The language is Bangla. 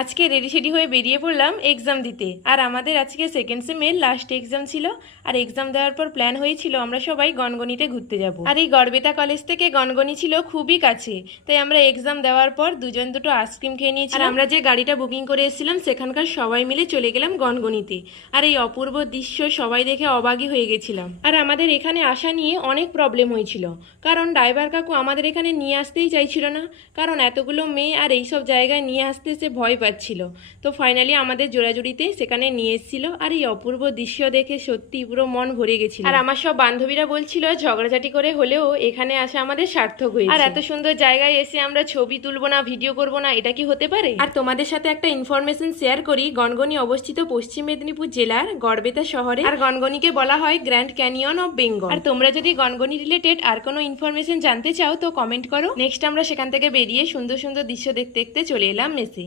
আজকে রেডি সেডি হয়ে বেরিয়ে পড়লাম এক্সাম দিতে। আর আমাদের আজকে সেকেন্ড সেমের লাস্ট এক্সাম ছিল। আর এক্সাম দেওয়ার পর প্ল্যান হয়েছিল আমরা সবাই গনগনিতে ঘুরতে যাব। আর এই গড়বেতা কলেজ থেকে গনগনি ছিল খুবই কাছে। তাই আমরা এক্সাম দেওয়ার পর দুজন দুটো আইসক্রিম খেয়ে নিয়েছি আর আমরা যে গাড়িটা বুকিং করে এসেছিলাম, সেখানকার সবাই মিলে চলে গেলাম গনগনিতে। আর এই অপূর্ব দৃশ্য সবাই দেখে অবাগই হয়ে গেছিলাম। আর আমাদের এখানে আসা নিয়ে অনেক প্রবলেম হয়েছিল। কারণ ড্রাইভার কাকু আমাদের এখানে নিয়ে আসতেই চাইছিল না। কারণ এতগুলো মেয়ে আর এইসব জায়গায় নিয়ে আসতে সে ভয় পাচ্ছিল তো ফাইনালি আমাদের জোড়াজুড়িতে সেখানে নিয়ে এসেছিল। আর এই অপূর্ব দৃশ্য দেখে সত্যি পুরো মন ভরে গেছিল। আর আমার সব বান্ধবীরা বলছিল ঝগড়াঝাটি করে হলেও এখানে আসা আমাদের সার্থক হয়েছে। আর এত সুন্দর জায়গায় এসে আমরা ছবি তুলবো না ভিডিও করব না এটা কি হতে পারে? আর তোমাদের সাথে একটা ইনফরমেশন শেয়ার করি গনগনি অবস্থিত পশ্চিম মেদিনীপুর জেলার গড়বেতা শহরে। আর গনগনিকে বলা হয় গ্র্যান্ড ক্যানিয়ন অফ বেঙ্গল আর তোমরা যদি গনগনি রিলেটেড আর কোনো ইনফরমেশন জানতে চাও তো কমেন্ট করো। নেক্সট আমরা সেখান থেকে বেরিয়ে সুন্দর সুন্দর দৃশ্য দেখতে দেখতে চলে এলাম মেসে।